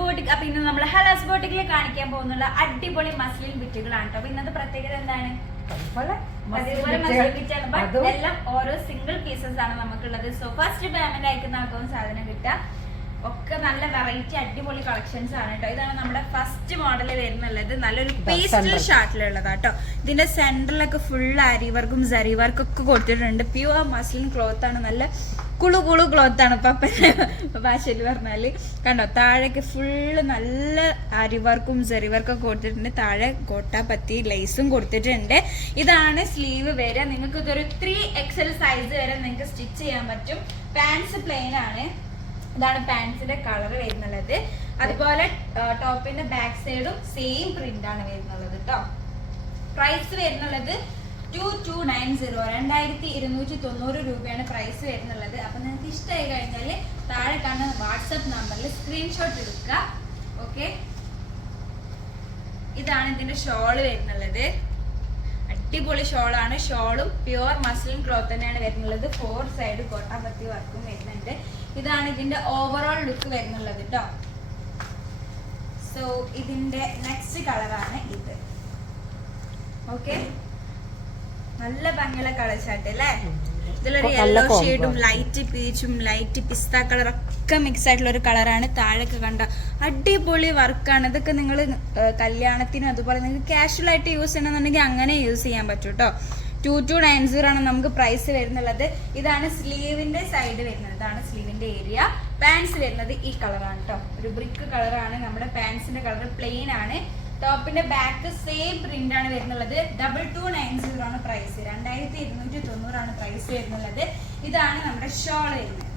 Boutique അപ്പൊ ഇന്ന് നമ്മൾ ഹലാസ് ബോട്ടിക്കിൽ കാണിക്കാൻ പോകുന്നുള്ള അടിപൊളി മസ്ലിൻ ബിറ്റുകളാണ് കേട്ടോ അപ്പൊ ഇന്നത്തെ പ്രത്യേകത എന്താണ്? അതേപോലെ മസ്ലിൻ ബിറ്റാണ് ബട്ട് അതും എല്ലാം ഓരോ സിംഗിൾ പീസസ് ആണ് നമുക്കുള്ളത്. സോ ഫസ്റ്റ് പേയ്മെന്റ് അയക്കുന്ന ആൾക്കും സാധനം കിട്ടുക. ഒക്കെ നല്ല വെറൈറ്റി അടിപൊളി കളക്ഷൻസ് ആണ് കേട്ടോ ഇതാണ് നമ്മുടെ ഫസ്റ്റ് മോഡൽ വരുന്നുള്ളത്. നല്ലൊരു പേസ്റ്റൽ. ഷാർട്ടിലുള്ളതാ കേട്ടോ ഇതിന്റെ സെന്ററിലൊക്കെ ഫുൾ അരി വർക്കും സരി വർക്കും ഒക്കെ കൊടുത്തിട്ടുണ്ട്. പ്യുവർ മസ്ലിൻ ക്ലോത്ത് ആണ്. നല്ല കുളു കുളു ക്ലോത്ത് ആണ് ഭാഷയിൽ പറഞ്ഞാൽ കണ്ടോ? താഴേക്ക് ഫുള്ള് നല്ല അരി വർക്കും സെറി വർക്കും കൊടുത്തിട്ടുണ്ട്. താഴെ കോട്ടാപ്പത്തി ലൈസും കൊടുത്തിട്ടുണ്ട്. ഇതാണ് സ്ലീവ് വരെ. നിങ്ങൾക്ക് ഇതൊരു ത്രീ എക്സൽ സൈസ് വരെ നിങ്ങൾക്ക് സ്റ്റിച്ച് ചെയ്യാൻ പറ്റും. പാൻസ് പ്ലെയിൻ ആണ്. ഇതാണ് പാൻസിന്റെ കളർ വരുന്നുള്ളത്. അതുപോലെ ടോപ്പിന്റെ ബാക്ക് സൈഡും സെയിം പ്രിന്റ് ആണ് വരുന്നുള്ളത് കേട്ടോ പ്രൈസ് വരുന്നുള്ളത് ടു ടു നയൻ സീറോ രണ്ടായിരത്തി ഇരുന്നൂറ്റി തൊണ്ണൂറ് രൂപയാണ് പ്രൈസ് വരുന്നുള്ളത്. അപ്പൊ നിങ്ങൾക്ക് ഇഷ്ടമായി കഴിഞ്ഞാൽ താഴെ കാണുന്ന വാട്സപ്പ് നമ്പറിൽ സ്ക്രീൻഷോട്ട് എടുക്കുക. ഓക്കെ ഇതാണ് ഇതിന്റെ ഷോൾ വരുന്നുള്ളത്. അടിപൊളി ഷോളാണ് ഷോളും പ്യുവർ മസ്ലിൻ ക്ലോത്ത് തന്നെയാണ് വരുന്നുള്ളത്. ഫോർ സൈഡ് കോട്ടാമ്പത്തി വർക്കും വരുന്നുണ്ട്. ഇതാണ് ഇതിന്റെ ഓവറോൾ ലുക്ക് വരുന്നുള്ളത് കേട്ടോ സോ ഇതിന്റെ നെക്സ്റ്റ് കളറാണ് ഇത്. ഓക്കെ നല്ല ഭംഗിയുള്ള കളർ ചാട്ട് അല്ലേ? ഇതിലൊരു യെല്ലോ ഷെയ്ഡും. ലൈറ്റ് പീച്ചും ലൈറ്റ് പിസ്ത കളർ ഒക്കെ മിക്സ് ആയിട്ടുള്ള ഒരു കളറാണ് താഴേക്ക് കണ്ട അടിപൊളി വർക്കാണ് ഇതൊക്കെ നിങ്ങൾ കല്യാണത്തിനും അതുപോലെ നിങ്ങൾക്ക് കാഷ്വൽ ആയിട്ട് യൂസ് ചെയ്യണമെന്നുണ്ടെങ്കിൽ അങ്ങനെ യൂസ് ചെയ്യാൻ പറ്റും കേട്ടോ ടു ടു നയൻ സീറോ ആണ് നമുക്ക് പ്രൈസ് വരുന്നുള്ളത്. ഇതാണ് സ്ലീവിന്റെ സൈഡ് വരുന്നത്. ഇതാണ് സ്ലീവിന്റെ ഏരിയ പാൻസ് വരുന്നത് ഈ കളറാണ് കേട്ടോ ഒരു ബ്രിക്ക് കളറാണ് നമ്മുടെ പാൻസിന്റെ കളർ പ്ലെയിൻ ആണ്. ടോപ്പിന്റെ ബാക്ക് സെയിം പ്രിന്റ് ആണ് വരുന്നുള്ളത്. ഡബിൾ ടു നയൻ സീറോ ആണ് പ്രൈസ് രണ്ടായിരത്തി ഇരുന്നൂറ്റി തൊണ്ണൂറാണ് പ്രൈസ് വരുന്നുള്ളത്. ഇതാണ് നമ്മുടെ ഷോൾ വരുന്നത്.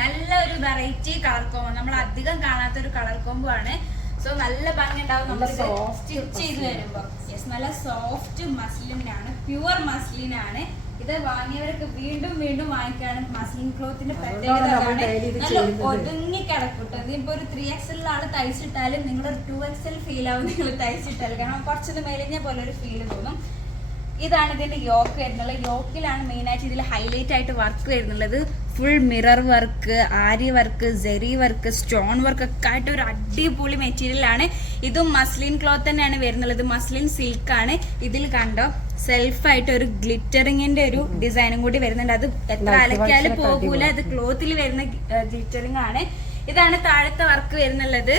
നല്ല ഒരു വെറൈറ്റി കളർ കോമ്പോ നമ്മൾ അധികം കാണാത്ത ഒരു കളർ കോമ്പോ ആണ്. സോ നല്ല ഭംഗി ഉണ്ടാവും നമ്മൾ സ്റ്റിച്ച് ചെയ്ത് വരുമ്പോൾ വരുമ്പോ. യെസ് നല്ല സോഫ്റ്റ് മസ്ലിനാണ് ആണ്. പ്യുവർ മസ്ലിനാണ് ഇത് വാങ്ങിയവരൊക്കെ വീണ്ടും വീണ്ടും വാങ്ങിക്കാനും മസ്ലിൻ ക്ലോത്തിന്റെ പ്രത്യേകത നല്ല ഒതുങ്ങി കിടക്കൂട്ടോ. ഇതിപ്പോ ഒരു ത്രീ എക്സൽ ആൾ തയ്ച്ചിട്ടാലും നിങ്ങളൊരു ടു എക്സൽ ഫീൽ ആവും നിങ്ങൾ തയ്ച്ചിട്ടാലും കാരണം കുറച്ചൊന്ന് മെലിഞ്ഞ പോലെ ഒരു ഫീൽ തോന്നും. ഇതാണ് ഇതിന്റെ യോക്ക് വരുന്നുള്ളത് യോക്കിലാണ് മെയിൻ ആയിട്ട് ഇതിൽ ഹൈലൈറ്റ് ആയിട്ട് work വരുന്നുള്ളത് full mirror work aari work zari work stone work ഒക്കെ ആയിട്ട് ഒരു അടിപൊളി മെറ്റീരിയൽ ആണ്. ഇതും മസ്ലിൻ ക്ലോത്ത് തന്നെയാണ് വരുന്നുള്ളത്. മസ്ലിൻ സിൽക്ക് ആണ്. ഇതിൽ കണ്ടോ? സെൽഫ് ആയിട്ട് ഒരു ഗ്ലിറ്ററിങ്ങിന്റെ ഒരു ഡിസൈനും കൂടി വരുന്നുണ്ട്. അത് എത്ര അലക്കിയാലും പോകൂല. അത് ക്ലോത്തിൽ വരുന്ന ഗ്ലിറ്ററിംഗ് ആണ്. ഇതാണ് താഴത്തെ വർക്ക് വരുന്നുള്ളത്.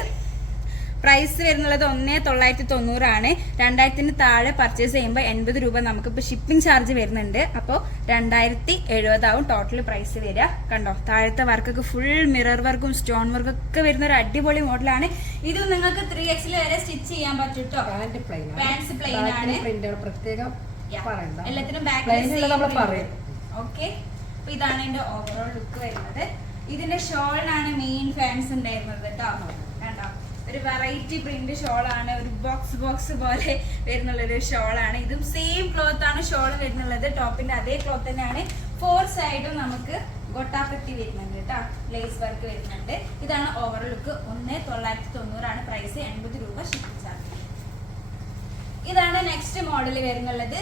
പ്രൈസ് വരുന്നുള്ളത് ഒന്നേ തൊള്ളായിരത്തി തൊണ്ണൂറാണ്. രണ്ടായിരത്തിന് താഴെ പർച്ചേസ് ചെയ്യുമ്പോൾ എൺപത് രൂപ നമുക്കിപ്പോൾ ഷിപ്പിംഗ് ചാർജ് വരുന്നുണ്ട്. അപ്പോൾ രണ്ടായിരത്തി എഴുപതാവും ടോട്ടൽ പ്രൈസ് വരിക. കണ്ടോ? താഴത്തെ വർക്കൊക്കെ ഫുൾ മിറർ വർക്കും സ്റ്റോൺ വർക്കും ഒക്കെ വരുന്ന ഒരു അടിപൊളി മോഡലാണ് ഇത് നിങ്ങൾക്ക് ത്രീ എക്സിൽ വരെ സ്റ്റിച്ച് ചെയ്യാൻ പറ്റും കേട്ടോ പാന്റ് പ്ലെയിൻ ആണ്. പ്രത്യേകം എല്ലാത്തിനും പറയും. ഓക്കെ അപ്പൊ ഇതാണ് എന്റെ ഓവറോൾ ലുക്ക് വരുന്നത്. ഇതിന്റെ ഷോളിനാണ് മെയിൻ ഫാൻസ് ഉണ്ടായിരുന്നത് കേട്ടോ. ഒരു വെറൈറ്റി പ്രിന്റ് ഷോളാണ് ഒരു ബോക്സ് ബോക്സ് പോലെ വരുന്നുള്ള ഒരു ഷോളാണ്. ഇതും സെയിം ക്ലോത്ത് ആണ് ഷോൾ വരുന്നുള്ളത്. ടോപ്പിന്റെ അതേ ക്ലോത്ത് തന്നെയാണ്. ഫോർ സൈഡും നമുക്ക് ഗൊട്ടാപ്പത്തി വരുന്നുണ്ട് കേട്ടോ. ലേസ് വർക്ക് വരുന്നുണ്ട്. ഇതാണ് ഓവർ ലുക്ക് ഒന്ന് തൊള്ളായിരത്തി തൊണ്ണൂറാണ് പ്രൈസ് എൺപത് രൂപ ഷിപ്പിംഗ് ചാർജ് ഇതാണ് നെക്സ്റ്റ് മോഡൽ വരുന്നുള്ളത്.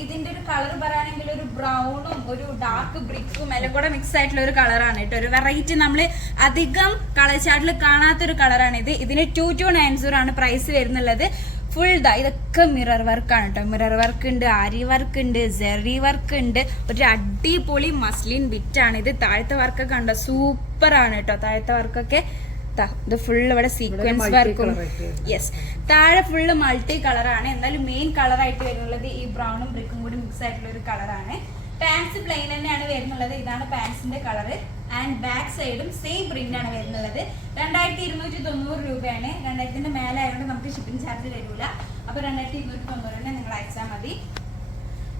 ഇതിന്റെ ഒരു കളർ പറയുകയാണെങ്കിൽ ഒരു ബ്രൗണും ഒരു ഡാർക്ക് ബ്രിക്കും എല്ലാം കൂടെ മിക്സ് ആയിട്ടുള്ള ഒരു കളറാണ് കേട്ടോ. ഒരു വെറൈറ്റി നമ്മൾ അധികം കളർ ചാർട്ടിൽ കാണാത്ത കാണാത്തൊരു കളറാണ് ഇത്. ഇതിന് ടു ടു നയൻ സീറോ ആണ് പ്രൈസ് വരുന്നുള്ളത്. ഫുൾ ദാ ഇതൊക്കെ മിറർ വർക്കാണ് കേട്ടോ. മിറർ വർക്ക് ഉണ്ട് ആരി വർക്ക് ഉണ്ട് ജെറി വർക്ക് ഉണ്ട്. ഒരു അടിപൊളി മസ്ലിൻ ബിറ്റാണ് ഇത്. താഴത്തെ വർക്കൊക്കെ ഉണ്ടോ സൂപ്പർ ആണ് കേട്ടോ. താഴത്തെ വർക്കൊക്കെ ഇത് ഫുൾ ഇവിടെ സീക്വൻസ് വർക്കും. യെസ് താഴെ ഫുള്ള് മൾട്ടി കളറാണ് എന്നാലും മെയിൻ കളറായിട്ട് വരുന്നുള്ളത് ഈ ബ്രൗണും ബ്രിക്കും കൂടി മിക്സ് ആയിട്ടുള്ള ഒരു കളറാണ് പാൻസ് പ്ലെയിൻ തന്നെയാണ് വരുന്നുള്ളത്. ഇതാണ് പാൻസിന്റെ കളറ് ആൻഡ് ബാക്ക് സൈഡും സെയിം പ്രിന്റ് ആണ് വരുന്നുള്ളത്. രണ്ടായിരത്തി ഇരുന്നൂറ്റി തൊണ്ണൂറ് രൂപയാണ്. രണ്ടായിരത്തിന്റെ മേലെ ആയതുകൊണ്ട് നമുക്ക് ഷിപ്പിംഗ് ചാർജ് വരില്ല അപ്പൊ രണ്ടായിരത്തി ഇരുന്നൂറ്റി തൊണ്ണൂറ് തന്നെ നിങ്ങൾ അയച്ചാൽ മതി.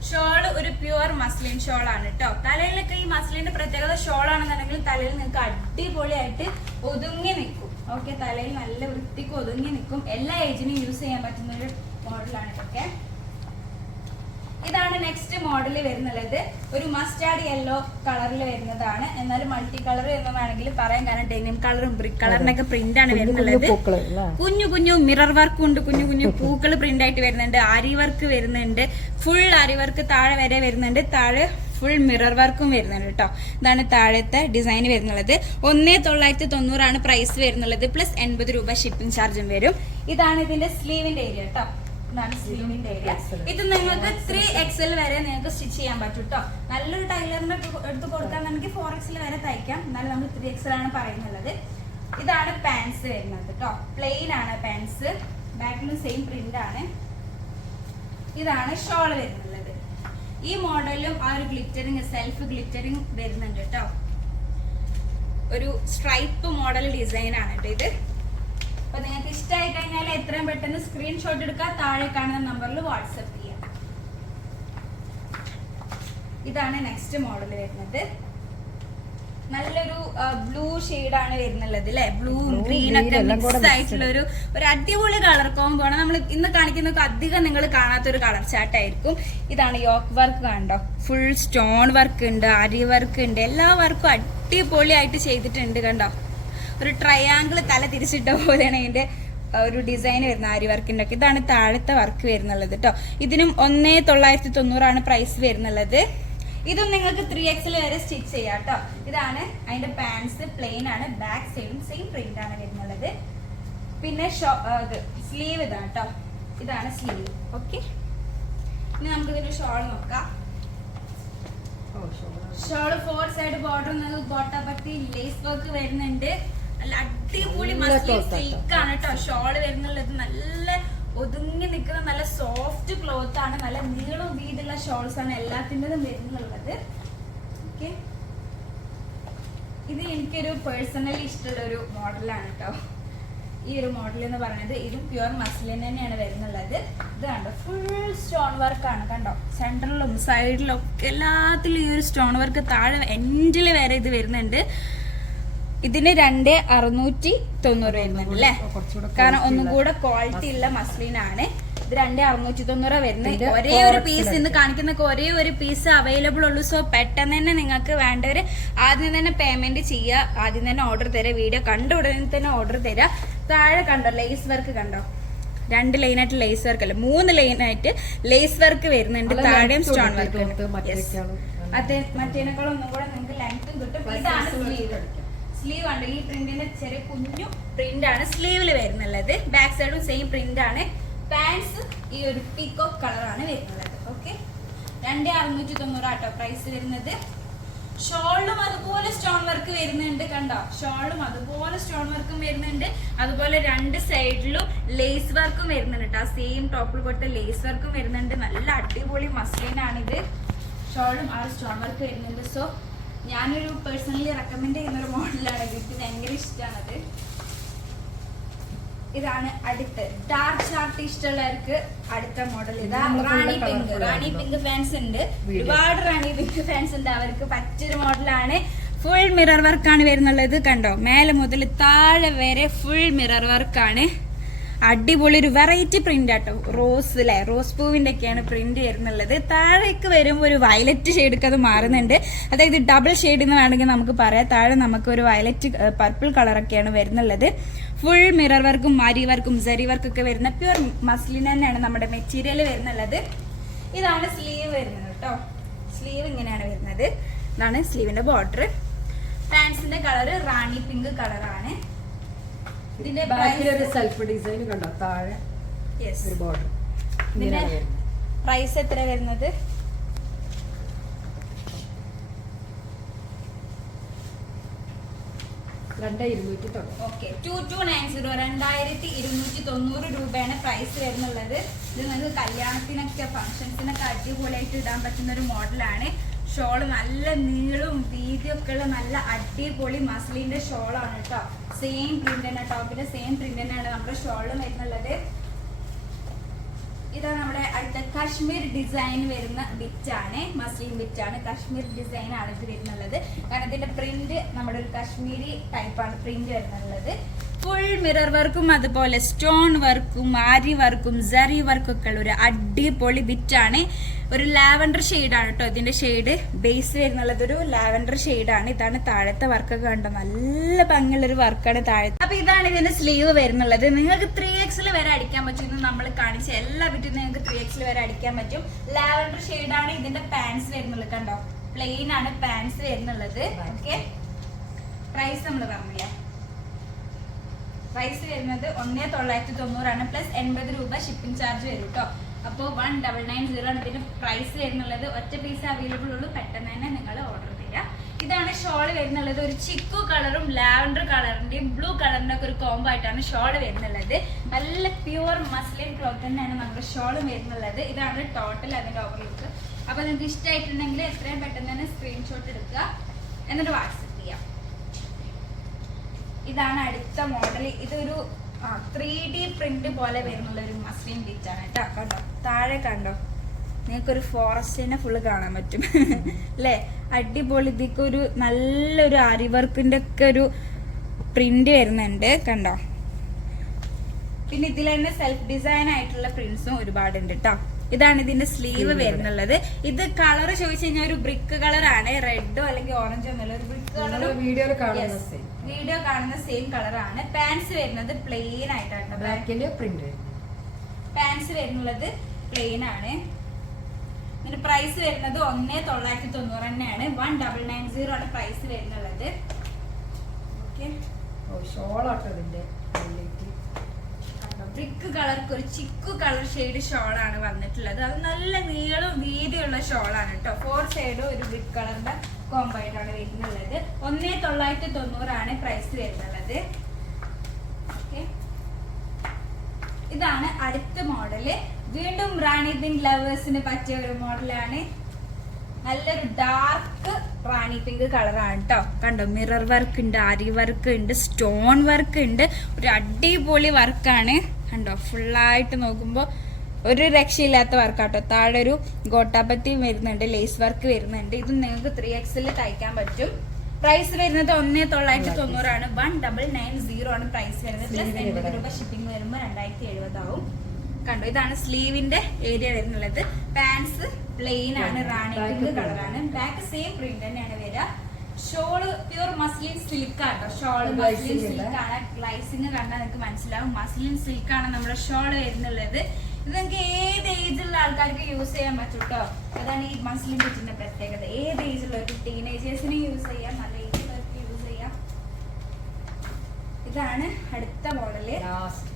ഷോൾ ഒരു പ്യുവർ മസ്ലിൻ ഷോൾ ആണ് കേട്ടോ തലയിലൊക്കെ ഈ മസ്ലിന്റെ പ്രത്യേകത ഷോൾ ആണെന്നുണ്ടെങ്കിൽ തലയിൽ നിങ്ങൾക്ക് അടിപൊളിയായിട്ട് ഒതുങ്ങി നിൽക്കും. ഓക്കെ തലയിൽ നല്ല വൃത്തിക്ക് ഒതുങ്ങി നിൽക്കും. എല്ലാ ഏജിനും യൂസ് ചെയ്യാൻ പറ്റുന്ന ഒരു മോഡലാണ് ഇതൊക്കെ. ഇതാണ് നെക്സ്റ്റ് മോഡൽ വരുന്നുള്ളത്. ഒരു മസ്റ്റാർഡ് യെല്ലോ കളറിൽ വരുന്നതാണ്. എന്നാൽ മൾട്ടി കളർ എന്ന് വേണമെങ്കിൽ പറയാൻ കാരണം ഡെനിം കളറും ബ്രിക്ക് കളറിനൊക്കെ പ്രിന്റ് ആണ് വരുന്നുള്ളത് കുഞ്ഞു കുഞ്ഞു മിറർ വർക്ക് ഉണ്ട്. കുഞ്ഞു കുഞ്ഞു പൂക്കൾ പ്രിന്റ് ആയിട്ട് വരുന്നുണ്ട്. ആരി വർക്ക് വരുന്നുണ്ട്. ഫുൾ ആരി വർക്ക് താഴെ വരെ വരുന്നുണ്ട്. താഴെ ഫുൾ മിറർ വർക്കും വരുന്നുണ്ട് കേട്ടോ. ഇതാണ് താഴത്തെ ഡിസൈൻ വരുന്നുള്ളത്. ഒന്നേ തൊള്ളായിരത്തി തൊണ്ണൂറാണ് പ്രൈസ് വരുന്നുള്ളത്. പ്ലസ് എൺപത് രൂപ ഷിപ്പിംഗ് ചാർജും വരും. ഇതാണ് ഇതിന്റെ സ്ലീവിന്റെ ഏരിയ കേട്ടോ. ഇതാണ് സ്ലീവിന്റെ ഏരിയ ഇത് നിങ്ങൾക്ക് ത്രീ എക്സൽ വരെ നിങ്ങൾക്ക് സ്റ്റിച്ച് ചെയ്യാൻ പറ്റും കേട്ടോ നല്ലൊരു ടൈലറിന്റെ എടുത്ത് കൊടുക്കാൻ നമുക്ക് ഫോർ എക്സൽ വരെ തയ്ക്കാം. എന്നാലും നമ്മൾ ത്രീ എക്സൽ ആണ് പറയുന്നത്. ഇതാണ് പാൻസ് വരുന്നത് കേട്ടോ പ്ലെയിൻ ആണ് പാൻസ് ബാക്കിലും സെയിം പ്രിന്റ് ആണ്. ഇതാണ് ഷോൾ വരുന്നുള്ളത് ഈ മോഡലിലും ആ ഒരു ഗ്ലിറ്ററിങ് സെൽഫ് ഗ്ലിറ്ററിങ് വരുന്നുണ്ട് കേട്ടോ ഒരു സ്ട്രൈപ്പ് മോഡൽ ഡിസൈൻ ആണ് കേട്ടോ ഇത്. അപ്പൊ നിങ്ങൾക്ക് ഇഷ്ടമായി കഴിഞ്ഞാൽ എത്രയും പെട്ടെന്ന് സ്ക്രീൻഷോട്ട് എടുക്കുക താഴെ കാണുന്ന നമ്പറിൽ വാട്സപ്പ് ചെയ്യാം. ഇതാണ് നെക്സ്റ്റ് മോഡൽ വരുന്നത്. നല്ലൊരു ബ്ലൂ ആണ് വരുന്നുള്ളത് അല്ലെ ബ്ലൂ ഗ്രീൻ ഒക്കെ മിക്സ് ആയിട്ടുള്ള ഒരു ഒരു അടിപൊളി കളർ കോംബോ ആണ്. നമ്മൾ ഇന്ന് കാണിക്കുന്ന അധികം നിങ്ങൾ കാണാത്ത ഒരു കളർ ചാട്ടായിരിക്കും ഇതാണ് യോക്ക് വർക്ക് കണ്ടോ? ഫുൾ സ്റ്റോൺ വർക്ക് ഉണ്ട് അരി വർക്ക് ഉണ്ട് എല്ലാ വർക്കും അടിപൊളിയായിട്ട് ചെയ്തിട്ടുണ്ട് കണ്ടോ? ഒരു ട്രയാങ്കിൾ തല തിരിച്ചിട്ട പോലെയാണ് ഇതിന്റെ ഒരു ഡിസൈൻ വരുന്ന ആരി വർക്കിന്റെ ഒക്കെ. ഇതാണ് താഴത്തെ വർക്ക് വരുന്നുള്ളത് കേട്ടോ ഇതിനും ഒന്നേ തൊള്ളായിരത്തി തൊണ്ണൂറാണ് പ്രൈസ് വരുന്നുള്ളത്. ഇതും നിങ്ങൾക്ക് ത്രീ എക്സിൽ വരെ സ്റ്റിച്ച് ചെയ്യാം കേട്ടോ ഇതാണ് അതിന്റെ പാൻസ് പ്ലെയിൻ ആണ്. ബാക്ക് സൈഡും സെയിം പ്രിന്റ് ആണ് വരുന്നുള്ളത്. പിന്നെ സ്ലീവ് ഇതാണ് കേട്ടോ ഇതാണ് സ്ലീവ് ഓക്കെ ഇനി നമുക്ക് ഇതിന്റെ ഷോൾ നോക്കാം. Shawl four side border gotapatti lace work വരുന്നുണ്ട്. നല്ല അടിപൊളി സിൽക്കാണ് കേട്ടോ ഷോൾ വരുന്നുള്ളത് നല്ല ഒതുങ്ങി നിൽക്കുന്ന നല്ല സോഫ്റ്റ് ക്ലോത്ത് ആണ്. നല്ല നീളവും വീതുള്ള ഷോൾസ് ആണ് എല്ലാത്തിന്റെതും വരുന്നുള്ളത്. ഓക്കെ ഇത് എനിക്കൊരു പേഴ്സണലി ഇഷ്ടമുള്ള ഒരു മോഡലാണ് കേട്ടോ ഈ ഒരു മോഡൽ എന്ന് പറയുന്നത് ഇതും പ്യുവർ മസ്ലിൻ തന്നെയാണ് വരുന്നുള്ളത്. ഇത് കണ്ടോ? ഫുൾ സ്റ്റോൺ വർക്ക് ആണ് കണ്ടോ? സെൻട്രലിലും സൈഡിലും ഒക്കെ എല്ലാത്തിലും ഈ ഒരു സ്റ്റോൺ വർക്ക് താഴെ എൻഡിൽ വരെ ഇത് വരുന്നുണ്ട്. ഇതിന് രണ്ട് അറുന്നൂറ്റി തൊണ്ണൂറ് വരുന്നുണ്ട് അല്ലേ? കാരണം ഒന്നും കൂടെ ക്വാളിറ്റി ഉള്ള മസ്ലിൻ ആണ്. ഇത് രണ്ട് അറുന്നൂറ്റി തൊണ്ണൂറ് വരുന്നത്. ഒരേ ഒരു പീസ് ഇന്ന് കാണിക്കുന്ന ഒരേ ഒരു പീസ് അവൈലബിൾ ഉള്ളൂ. സോ പെട്ടെന്ന് തന്നെ നിങ്ങൾക്ക് വേണ്ടവര് ആദ്യം തന്നെ പേയ്മെന്റ് ചെയ്യുക. ആദ്യം തന്നെ ഓർഡർ തരാം. വീഡിയോ കണ്ട ഉടനെ തന്നെ ഓർഡർ തരാം. താഴെ കണ്ടോ? ലേസ് വർക്ക് കണ്ടോ? രണ്ട് ലൈനായിട്ട് ലേസ് വർക്ക് അല്ല? മൂന്ന് ലൈനായിട്ട് ലേസ് വർക്ക് വരുന്നുണ്ട്. താഴെയും സ്റ്റോൺ വർക്ക്. അതെ മറ്റേനേക്കാളും ഒന്നും കൂടെ നിങ്ങൾക്ക് ലെങ്ത്തും കിട്ടും. ഇതാണ് സ്ലീവ് സ്ലീവ് ഉണ്ട് ഈ പ്രിന്റിന്റെ ചെറിയ കുഞ്ഞു പ്രിന്റ് ആണ് സ്ലീവിൽ വരുന്നുള്ളത്. ബാക്ക് സൈഡും സെയിം പ്രിന്റ് ആണ്. പാൻസ് ഈ ഒരു പീക്കോ കളറാണ് വരുന്നത് ഓക്കെ രണ്ട് അറുന്നൂറ്റി തൊണ്ണൂറ് ആട്ടോ പ്രൈസ് വരുന്നത്. ഷോളിലും അതുപോലെ സ്റ്റോൺ വർക്ക് വരുന്നുണ്ട് കണ്ടോ? ഷോളിലും അതുപോലെ സ്റ്റോൺ വർക്കും വരുന്നുണ്ട്. അതുപോലെ രണ്ട് സൈഡിലും ലേസ് വർക്കും വരുന്നുണ്ട് കേട്ടോ സെയിം ടോപ്പിൽ കൊടുത്ത ലേസ് വർക്കും വരുന്നുണ്ട്. നല്ല അടിപൊളി മസ്ലിനാണിത് ഷോളും ആ സ്റ്റോൺ വർക്ക് വരുന്നുണ്ട്. സോ ഞാനൊരു പേഴ്സണലി റെക്കമെൻഡ് ചെയ്യുന്ന ഒരു മോഡലാണ് ഇത് എനിക്ക് ഭയങ്കര ഇഷ്ടമാണത് ഇതാണ് അടുത്ത്. ഡാർക്ക് ചാർട്ട് ഇഷ്ടമുള്ളവർക്ക് അടുത്ത മോഡൽ ഇതാ rani pink rani. Pink fans ഉണ്ട്. ഒരുപാട് റാണി പിങ്ക് ഫാൻസ് ഉണ്ട്. അവർക്ക് പറ്റിയൊരു മോഡലാണ് ഫുൾ മിറർ വർക്കാണ് വരുന്നുള്ളത്. കണ്ടോ? മേലെ മുതൽ താഴെ വരെ ഫുൾ മിറർ വർക്കാണ് അടിപൊളി ഒരു വെറൈറ്റി പ്രിന്റ് ആട്ടോ. റോസ് അല്ലെ റോസ് പൂവിന്റെ ഒക്കെയാണ് പ്രിന്റ് വരുന്നുള്ളത്. താഴേക്ക് വരുമ്പോൾ ഒരു വയലറ്റ് ഷെയ്ഡൊക്കെ അത് മാറുന്നുണ്ട്. അതായത് ഡബിൾ ഷെയ്ഡ് എന്ന് വേണമെങ്കിൽ നമുക്ക് പറയാം. താഴെ നമുക്ക് ഒരു വയലറ്റ് പർപ്പിൾ കളറൊക്കെയാണ് വരുന്നുള്ളത്. ഫുൾ മിറർ വർക്കും മരി വർക്കും സരി വർക്കൊക്കെ വരുന്ന പ്യൂർ മസ്ലിൻ തന്നെയാണ് നമ്മുടെ മെറ്റീരിയൽ വരുന്നുള്ളത്. ഇതാണ് സ്ലീവ് വരുന്നത് കേട്ടോ. സ്ലീവ് ഇങ്ങനെയാണ് വരുന്നത്. ഇതാണ് സ്ലീവിന്റെ ബോർഡർ പാൻസിന്റെ കളർ റാണി പിങ്ക് കളറാണ് ഇതിന്റെ ബാക്കിലൊരു സെൽഫ് ഡിസൈൻ കണ്ടോ? താഴെ യെസ് ഒരു ബോർഡർ ഇതിന്റെ പ്രൈസ് എത്ര വരുന്നത്? രണ്ടായിരത്തി ഇരുന്നൂറ്റി തൊണ്ണൂറ് രൂപയാണ് പ്രൈസ് വരുന്നുള്ളത്. ഇത് നിങ്ങൾക്ക് കല്യാണത്തിനൊക്കെ ഫംഗ്ഷൻസിനൊക്കെ അടിപൊളിയായിട്ട് ഇടാൻ പറ്റുന്ന ഒരു മോഡലാണ് ഷോൾ നല്ല നീളവും വീതിയൊക്കെ ഉള്ള നല്ല അടിപൊളി മസ്ലിന്റെ ഷോളാണ് കേട്ടോ. സെയിം പ്രിന്റ് തന്നെ ടോപ്പിന്റെ സെയിം പ്രിന്റ് തന്നെയാണ് നമ്മുടെ ഷോളും വരുന്നുള്ളത്. കാശ്മീർ ഡിസൈൻ വരുന്ന ബിറ്റാണ് മസ്ലിൻ ബിറ്റാണ്. കാശ്മീർ ഡിസൈൻ ആണ് ഇത് വരുന്നുള്ളത്. കാരണം ഇതിന്റെ പ്രിന്റ് നമ്മുടെ ഒരു കാശ്മീരി ടൈപ്പാണ് പ്രിന്റ് വരുന്നുള്ളത്. ഫുൾ മിറർ വർക്കും അതുപോലെ സ്റ്റോൺ വർക്കും ആരി വർക്കും സറി വർക്കും ഒക്കെ ഉള്ള ഒരു അടിപൊളി ബിറ്റാണ് ഒരു ലാവൻഡർ ആണ് കേട്ടോ ഇതിന്റെ ഷെയ്ഡ് ബേസ് വരുന്നുള്ളത് ഒരു ലാവൻഡർ ആണ്. ഇതാണ് താഴത്തെ വർക്കൊക്കെ കണ്ടോ? നല്ല ഭംഗിയുള്ള ഒരു വർക്കാണ് താഴെ അപ്പൊ ഇതാണ് ഇതിന്റെ സ്ലീവ് വരുന്നുള്ളത്. നിങ്ങൾക്ക് ത്രീ എക്സിൽ വരെ അടിക്കാൻ പറ്റും. ഇന്ന് നമ്മൾ കാണിച്ച എല്ലാ ബിറ്റും നിങ്ങൾക്ക് ത്രീ എക്സിൽ വരെ അടിക്കാൻ പറ്റും. ലാവൻഡർ ആണ് ഇതിന്റെ പാൻസ് വരുന്നത് കണ്ടോ? പ്ലെയിൻ ആണ് പാൻസ് വരുന്നുള്ളത്. ഓക്കെ പ്രൈസ് നമ്മൾ പറഞ്ഞില്ല പ്രൈസ് വരുന്നത് ഒന്നേ തൊള്ളായിരത്തി തൊണ്ണൂറാണ് പ്ലസ് എൺപത് രൂപ ഷിപ്പിംഗ് ചാർജ് വരും കേട്ടോ അപ്പോൾ വൺ ഡബിൾ നയൻ സീറോ ആണ്. ഇതിന് പ്രൈസ് വരുന്നുള്ളത് ഒറ്റ പീസ് അവൈലബിൾ ഉള്ളൂ. പെട്ടെന്ന് തന്നെ നിങ്ങൾ ഓർഡർ ഇതാണ് ഷോൾ വരുന്നുള്ളത്. ഒരു ചിക്കു കളറും ലാവൻഡർ കളറിന്റെയും ബ്ലൂ കളറിന്റെ ഒക്കെ ഒരു കോംബോ ആയിട്ടാണ് ഷോൾ വരുന്നുള്ളത്. നല്ല പ്യുവർ മസ്ലിൻ ക്ലോത്ത് തന്നെയാണ് നമ്മുടെ ഷോളും വരുന്നുള്ളത്. ഇതാണ് ടോട്ടൽ അതിന്റെ ഓവർ ലുക്ക് അപ്പൊ നിങ്ങൾക്ക് ഇഷ്ടമായിട്ടുണ്ടെങ്കിൽ എത്രയും പെട്ടെന്ന് തന്നെ സ്ക്രീൻഷോട്ട് എടുക്കുക. എന്നിട്ട് വാട്സപ്പ് ചെയ്യാം. ഇതാണ് അടുത്ത മോഡൽ ഇതൊരു ത്രീ ഡി പ്രിന്റ് പോലെ വരുന്നുള്ള ഒരു മസ്ലിൻ ഡിറ്റാണ് കേട്ടോ. കണ്ടോ? താഴെ കണ്ടോ? നിങ്ങൾക്കൊരു ഫോറസ്റ്റിനെ ഫുള്ള് കാണാൻ പറ്റും. അല്ലേ? അടിപൊളി. ഇതൊക്കെ ഒരു നല്ലൊരു ആരി വർക്കിന്റെ ഒക്കെ ഒരു പ്രിന്റ് വരുന്നുണ്ട്. കണ്ടോ? പിന്നെ ഇതിൽ തന്നെ സെൽഫ് ഡിസൈൻ ആയിട്ടുള്ള പ്രിന്റ്സും ഒരുപാടുണ്ട് കേട്ടോ ഇതാണ് ഇതിന്റെ സ്ലീവ് വരുന്നുള്ളത്. ഇത് കളർ ചോദിച്ചു കഴിഞ്ഞാൽ ഒരു ബ്രിക്ക് കളറാണ് റെഡോ അല്ലെങ്കിൽ ഓറഞ്ചോ എന്നുള്ള ഒരു ബ്രിക്ക് കളർ വീഡിയോ വീഡിയോ കാണുന്ന സെയിം കളറാണ് പാൻസ് വരുന്നത് പ്ലെയിൻ ആയിട്ടാണ് ബ്ലാക്കിന്റെ പ്രിന്റ് പാൻസ് വരുന്നുള്ളത് പ്ലെയിൻ ആണ്. ഇതിന്റെ പ്രൈസ് വരുന്നത് ഒന്നേ തൊള്ളായിരത്തി തൊണ്ണൂറ് തന്നെയാണ്. വൺ ഡബിൾ നയൻ സീറോ ആണ് പ്രൈസ് വരുന്നുള്ളത്. ബ്രിക്ക് കളർക്ക് ഒരു ചിക്കു കളർ ഷെയ്ഡ് ഷോളാണ് വന്നിട്ടുള്ളത്. അത് നല്ല നീളം വീതിയുള്ള ഷോളാണ് കേട്ടോ. ഫോർ സൈഡും ഒരു ബ്രിക്ക് കളറിന്റെ കോമ്പായിട്ടാണ് വരുന്നുള്ളത്. ഒന്നേ തൊള്ളായിരത്തി തൊണ്ണൂറാണ് പ്രൈസ് വരുന്നുള്ളത് ഓക്കെ ഇതാണ് അടുത്ത മോഡൽ വീണ്ടും റാണി പിങ്ക് ലവേഴ്സിന് പറ്റിയ ഒരു മോഡലാണ്. നല്ലൊരു ഡാർക്ക് റാണി പിങ്ക് കളറാണ് കേട്ടോ കണ്ടോ മിറർ വർക്ക് ഉണ്ട് അരി വർക്ക് ഉണ്ട് സ്റ്റോൺ വർക്ക് ഉണ്ട്. ഒരു അടിപൊളി വർക്കാണ് കണ്ടോ ഫുള്ളായിട്ട് നോക്കുമ്പോൾ ഒരു രക്ഷയില്ലാത്ത വർക്കാട്ടോ താഴെ ഒരു ഗോട്ടാപ്പത്തി വരുന്നുണ്ട് ലേസ് വർക്ക് വരുന്നുണ്ട്. ഇത് നിങ്ങൾക്ക് ത്രീ എക്സിൽ തയ്ക്കാൻ പറ്റും. പ്രൈസ് വരുന്നത് ഒന്നേ തൊള്ളായിരത്തി തൊണ്ണൂറാണ്. വൺ ഡബിൾ നയൻ സീറോ ആണ് പ്രൈസ് വരുന്നത്. പ്ലസ് എൺപത്. രൂപ ഷിപ്പിംഗ് വരുമ്പോൾ രണ്ടായിരത്തി എഴുപതാവും. കണ്ടോ ഇതാണ് സ്ലീവിന്റെ ഏരിയ വരുന്നുള്ളത്. പാൻസ് പ്ലെയിൻ ആണ് റാണി പിങ്ക് കളറാണ് ബാക്ക് സെയിം പ്രിന്റ് തന്നെയാണ് വരിക. ഷോൾ പ്യൂർ മസ്ലിൻ സിൽക്ക് ആണ് ഷോൾ മസ്ലിൻ സിൽക്ക് ആണ്. ഗ്ലൈസിങ് കണ്ടാൽ നിങ്ങൾക്ക് മനസ്സിലാവും. മസ്ലിൻ സിൽക്ക് ആണ് നമ്മുടെ ഷോൾ വരുന്നുള്ളത്. ഇത് നിങ്ങൾക്ക് ഏത് ഏജിലുള്ള ആൾക്കാർക്ക് യൂസ് ചെയ്യാൻ പറ്റും കേട്ടോ അതാണ് ഈ മസ്ലിൻ കിറ്റിന്റെ പ്രത്യേകത. ഏത് ഏജിലുള്ളവർക്ക് ടീനേജേഴ്സിന് യൂസ് ചെയ്യാം. നല്ല ഏജിലുള്ളവർക്ക് യൂസ് ചെയ്യാം. ഇതാണ് അടുത്ത മോഡൽ ലാസ്റ്റ്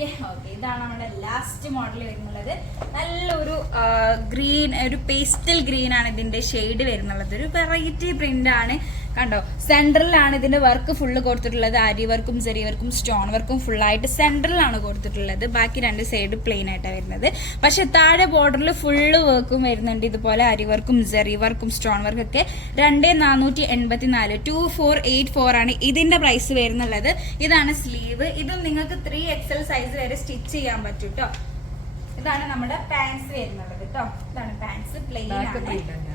ഓക്കെ ഓക്കെ ഇതാണ് നമ്മുടെ ലാസ്റ്റ് മോഡൽ വരുന്നുള്ളത്. നല്ലൊരു ഗ്രീൻ ഒരു പേസ്റ്റൽ ഗ്രീൻ ആണ് ഇതിന്റെ ഷെയ്ഡ് വരുന്നുള്ളത്. ഒരു വെറൈറ്റി പ്രിന്റ് ആണ്. കണ്ടോ? സെൻട്രലിലാണ് ഇതിന്റെ വർക്ക് ഫുള്ള് കൊടുത്തിട്ടുള്ളത്. അരി വർക്കും ചെറിയ വർക്കും സ്റ്റോൺ വർക്കും ഫുള്ളായിട്ട് സെൻട്രലാണ് കൊടുത്തിട്ടുള്ളത്. ബാക്കി രണ്ട് സൈഡ് പ്ലെയിൻ ആയിട്ടാണ് വരുന്നത്. പക്ഷെ താഴെ ബോർഡറിൽ ഫുള്ള് വർക്കും വരുന്നുണ്ട്. ഇതുപോലെ അരി വർക്കും ജെറി വർക്കും സ്റ്റോൺ വർക്കും ഒക്കെ രണ്ട് നാനൂറ്റി എൺപത്തി നാല് ടു ഫോർ എയ്റ്റ് ഫോർ ആണ് ഇതിന്റെ പ്രൈസ് വരുന്നുള്ളത്. ഇതാണ് സ്ലീവ് ഇതും നിങ്ങൾക്ക് ത്രീ എക്സൽ സൈസ് വരെ സ്റ്റിച്ച് ചെയ്യാൻ പറ്റും കേട്ടോ ഇതാണ് നമ്മുടെ പാൻസ് വരുന്നുള്ളത് കേട്ടോ ഇതാണ് പാൻസ് പ്ലെയിൻ ആണ്.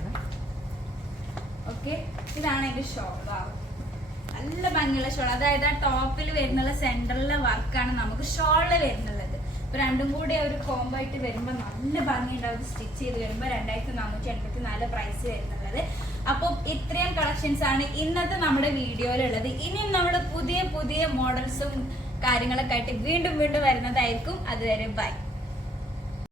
ഓക്കെ? ഇതാണ് എന്റെ ഷോൾ നല്ല ഭംഗിയുള്ള ഷോൾ. അതായത് ആ ടോപ്പിൽ വരുന്നുള്ള സെന്ററിലെ വർക്കാണ് നമുക്ക് ഷോളിൽ വരുന്നുള്ളത്. ഇപ്പൊ രണ്ടും കൂടി ഒരു കോംബോ ആയിട്ട് വരുമ്പോൾ നല്ല ഭംഗിയുണ്ടാവും. സ്റ്റിച്ച് ചെയ്ത് വരുമ്പോൾ രണ്ടായിരത്തി നാനൂറ്റി എൺപത്തി നാല് പ്രൈസ് വരുന്നുള്ളത്. അപ്പോൾ ഇത്രയും കളക്ഷൻസ് ആണ് ഇന്നത്തെ നമ്മുടെ വീഡിയോയിലുള്ളത്. ഇനിയും നമ്മൾ പുതിയ പുതിയ മോഡൽസും കാര്യങ്ങളൊക്കെ ആയിട്ട് വീണ്ടും വീണ്ടും വരുന്നതായിരിക്കും. അതുവരെ ബൈ.